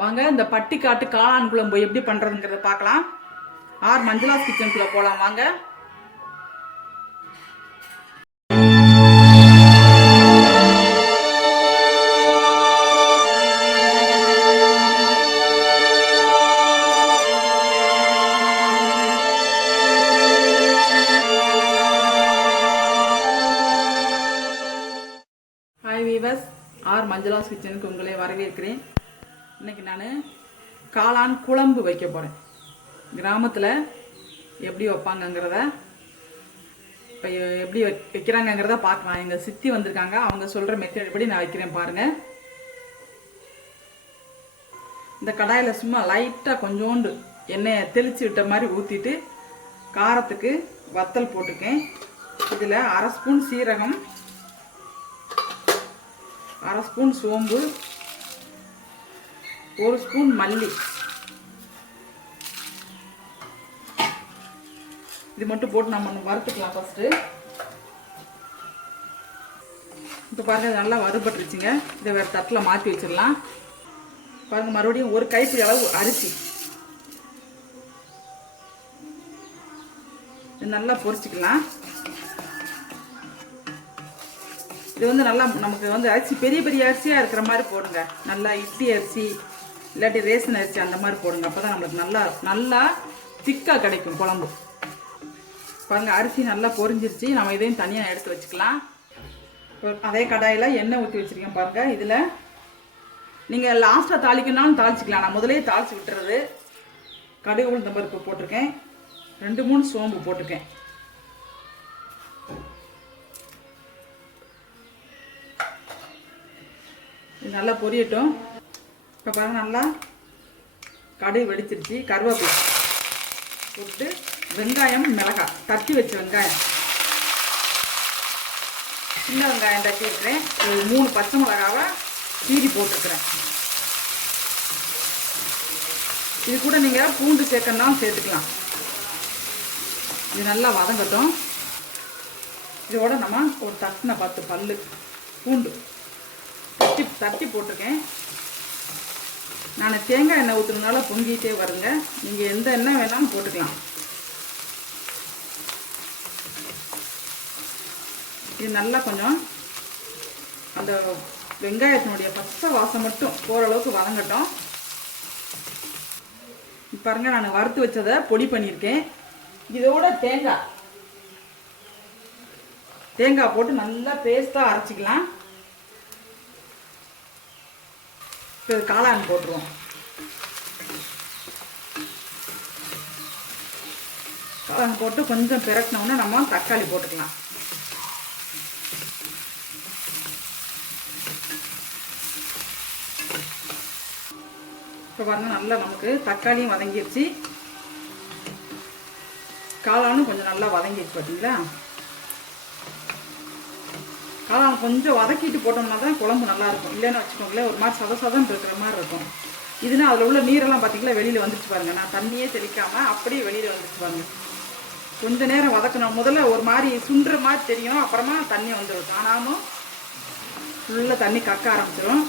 வாங்க இந்த பட்டிக்காட்டு காளான் குழம்பு எப்படி பண்றதுங்கிறத பார்க்கலாம். ஆர் மஞ்சுளாஸ் கிச்சனுக்குள்ள போகலாம் வாங்க. ஹாய் வீவர்ஸ் ஆர் மஞ்சளாஸ் கிச்சனுக்கு உங்களை வரவேற்கிறேன். இன்னைக்கு நான் காளான் குழம்பு வைக்க போகிறேன் கிராமத்தில் எப்படி வைப்பாங்கங்கிறத இப்போ எப்படி வை- வைக்கிறாங்கங்கிறத பார்க்கலாம். எங்கள் சித்தி வந்திருக்காங்க. அவங்க சொல்கிற மெத்தட் எப்படி நான் வைக்கிறேன் பாருங்கள் இந்த கடாயில் சும்மா லைட்டாக கொஞ்சோண்டு எண்ணெயை தெளிச்சு விட்ட மாதிரி ஊற்றிட்டு காரத்துக்கு வத்தல் போட்டிருக்கேன். இதில் அரை ஸ்பூன் சீரகம் அரை ஸ்பூன் சோம்பு ஒரு ஸ்பூன் மல்லி. இது மட்டும் போட்டு நம்ம வறுத்துக்கலாம் ஃபஸ்ட்டு இப்போ பாருங்கள் நல்லா வறுபட்டுருச்சுங்க. இதை வேறு தட்டில் மாற்றி வச்சிடலாம். பாருங்கள் மறுபடியும் ஒரு கைப்பிடி அளவு அரிசி. இது நல்லா பொரிச்சிக்கலாம். இது வந்து நல்லா நமக்கு வந்து அரிசி பெரிய பெரிய அரிசியாக இருக்கிற மாதிரி போடுங்க. நல்லா இட்லி அரிசி இல்லாட்டி ரேஷன் அரிசி அந்த மாதிரி போடுங்க அப்போ தான் நம்மளுக்கு நல்லா நல்லா திக்காக கிடைக்கும் குழம்பு. பாருங்க அரிசி நல்லா பொரிஞ்சிருச்சு. நம்ம இதையும் தனியாக எடுத்து வச்சுக்கலாம். அதே கடாயில் எண்ணெய் ஊற்றி வச்சுருக்கேன் பாருங்கள் இதில் நீங்கள் லாஸ்ட்டாக தாளிக்கணும்னாலும் தாளிச்சிக்கலாம். நான் முதலே தாளிச்சு விட்டுறது. கடுகு உளுந்தம் பருப்பு போட்டிருக்கேன். ரெண்டு மூணு சோம்பு போட்டிருக்கேன். நல்லா பொரியட்டும். இப்போ பாருங்கள் நல்லா கடுகு வெடிச்சிருச்சு. கருவேப்பிலை போட்டு வெங்காயம் மிளகாய். தட்டி வச்ச வெங்காயம். சின்ன வெங்காயம் தட்டி வைக்கிறேன் ஒரு மூணு பச்சை மிளகாவை கீரி போட்டுருக்குறேன் இது கூட நீங்கள் பூண்டு சேர்க்கணும் சேர்த்துக்கலாம். இது நல்லா வதங்கட்டும். இதோட நம்ம ஒரு தட்டின பத்து பல்லு பூண்டு தட்டி தட்டி போட்டிருக்கேன். நான் தேங்காய் எண்ணெய் ஊற்றுறதுனால பொங்கிட்டே வருங்க. நீங்கள் எந்த எண்ணெய் வேணாலும் போட்டுக்கலாம். இது நல்லா கொஞ்சம் அந்த வெங்காயத்தினுடைய பச்சை வாசம் மட்டும் போகிற அளவுக்கு வதங்கட்டும். பாருங்கள் பாருங்க நான் வறுத்து வச்சதை பொடி பண்ணியிருக்கேன். இதோட தேங்காய். தேங்காய் போட்டு நல்லா பேஸ்ட்டாக அரைச்சிக்கலாம். இப்போ காளான் போட்டுருவோம். காளான் போட்டு கொஞ்சம் பிரட்டினோம்னா நம்ம தக்காளி போட்டுக்கலாம். இப்போ பாருங்க நல்லா நமக்கு தக்காளியும் வதங்கிடுச்சு காளானும் கொஞ்சம் நல்லா வதங்கிடுச்சு பார்த்தீங்களா? காளான் கொஞ்சம் வதக்கிட்டு போட்டோம்னா தான் குழம்பு நல்லா இருக்கும். இல்லைன்னு வச்சுக்கோங்களேன் ஒரு மாதிரி சத சதம் இருக்கிற மாதிரி இருக்கும். இதுனா அதில் உள்ள நீரெல்லாம் பார்த்தீங்களா வெளியில் வந்துச்சு பாருங்க. நான் தண்ணியே தெளிக்காமல் அப்படியே வெளியில் வந்துச்சு பாருங்கள் கொஞ்ச நேரம் வதக்கணும். முதல்ல ஒரு மாதிரி சுண்டுற மாதிரி தெரியும் அப்புறமா தண்ணி வந்துடும் காணாமல் ஃபுல்லாக தண்ணி கக்க ஆரம்பிச்சிடும்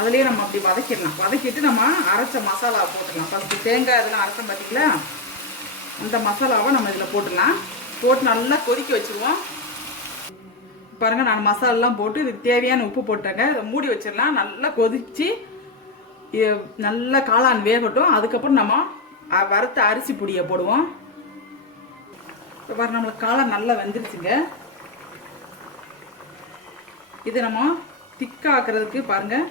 அதுலேயே நம்ம அப்படி வதக்கிடலாம். வதக்கிட்டு நம்ம அரைச்ச மசாலா போட்டுடலாம். ஃபஸ்ட்டு தேங்காய் இதெல்லாம் அரைச்சோம் பார்த்தீங்களா அந்த மசாலாவை நம்ம இதில் போட்டுடலாம். போட்டு நல்லா கொதிக்க வச்சுருவோம். பாருங்க நான் மசாலாலாம் போட்டு இதுக்கு தேவையான உப்பு போட்டேங்க. இதை மூடி வச்சிடலாம். நல்லா கொதிச்சு நல்லா காளான் வேகட்டும். அதுக்கப்புறம் நம்ம அ- வறுத்த அரிசி பொடியை போடுவோம். இப்போ நம்மளுக்கு காளான் நல்லா வெந்துருச்சுங்க. இது நம்ம திக்காக்குறதுக்கு பாருங்க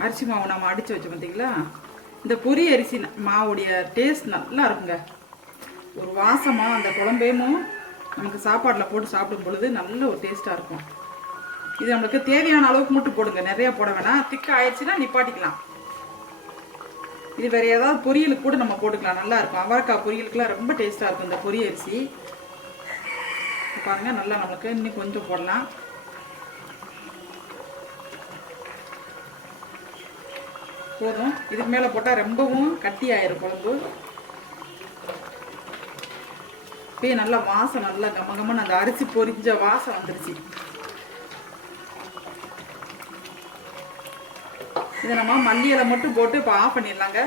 அரிசி மாவு நம்ம அடிச்சு வச்சோம் பார்த்தீங்களா இந்த பொரி அரிசி மாவுடைய டேஸ்ட் நல்லா இருக்குங்க. ஒரு வாசமாக அந்த குழம்பையும் நமக்கு சாப்பாட்டில் போட்டு சாப்பிடும் பொழுது நல்ல ஒரு டேஸ்ட்டாக இருக்கும். இது நம்மளுக்கு தேவையான அளவுக்கு மட்டும் போடுங்க. நிறைய போட வேணாம். திக்க ஆயிடுச்சுன்னா நிப்பாட்டிக்கலாம். இது வேற ஏதாவது பொரியலுக்கு கூட நம்ம போட்டுக்கலாம். நல்லா இருக்கும். அவரைக்காய் பொரியலுக்குலாம் ரொம்ப டேஸ்ட்டாக இருக்கும். இந்த பொரியரிசி பாருங்க நல்லா நம்மளுக்கு இன்னும் கொஞ்சம் போடலாம். போதும். இதுக்கு மேலே போட்டால் ரொம்பவும் கட்டி ஆயிரும் குழம்பு. இப்பயே நல்லா வாசம் நல்லா கம கமன்னு அந்த அரிசி பொரிஞ்ச வாசம் வந்துருச்சு. இதை நம்ம மல்லியலை மட்டும் போட்டு இப்போ ஆஃப் பண்ணிடலாங்க.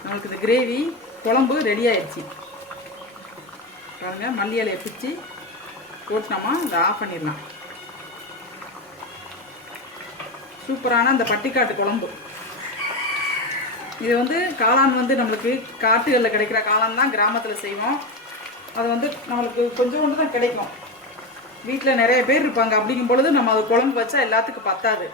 நம்மளுக்கு இந்த கிரேவி குழம்பு ரெடி ஆயிடுச்சு. பாருங்க மல்லி இலையை பிச்சு போட்டு நம்ம இதை ஆஃப் பண்ணிடலாம். சூப்பரான அந்த பட்டிக்காட்டு குழம்பு. இது வந்து காளான் வந்து நம்மளுக்கு காட்டுகளில் கிடைக்கிற காளான் தான் கிராமத்தில் செய்வோம். அது வந்து நம்மளுக்கு கொஞ்சோண்டு தான் கிடைக்கும். வீட்டில் நிறைய பேர் இருப்பாங்க. அப்படிங்கும் பொழுது நம்ம அது குழம்பு வச்சா எல்லாத்துக்கும் பத்தாது.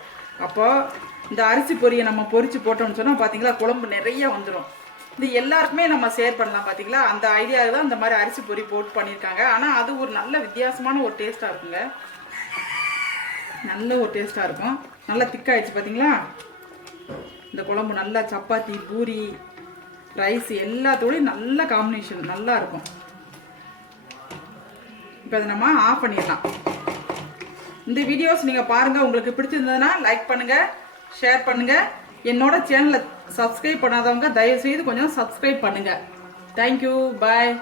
அப்போது இந்த அரிசி பொரியை நம்ம பொரிச்சு போட்டோம்னு சொன்னால் பார்த்தீங்களா குழம்பு நிறைய வந்துடும் இது எல்லாருக்குமே நம்ம ஷேர் பண்ணலாம் பார்த்தீங்களா அந்த ஐடியாவுக்கு தான் இந்த மாதிரி அரிசி பொரி போட்டு பண்ணியிருக்காங்க. ஆனால் அது ஒரு நல்ல வித்தியாசமான ஒரு டேஸ்ட்டாக இருக்குங்க. நல்ல ஒரு டேஸ்ட்டாக இருக்கும். நல்லா திக்காயிடுச்சு பார்த்தீங்களா இந்த குழம்பு நல்லா சப்பாத்தி பூரி ரைஸ் எல்லாத்தோடையும் நல்ல காம்பினேஷன் நல்லா இருக்கும். இப்போ அதை நம்ம ஆஃப் பண்ணிடலாம். இந்த வீடியோஸ் நீங்கள் பாருங்கள் உங்களுக்கு பிடிச்சிருந்ததுன்னா லைக் பண்ணுங்கள் ஷேர் பண்ணுங்கள் என்னோட சேனலை சப்ஸ்கிரைப் பண்ணாதவங்க தயவு செய்து கொஞ்சம் சப்ஸ்கிரைப் பண்ணுங்கள் தேங்க்யூ பாய்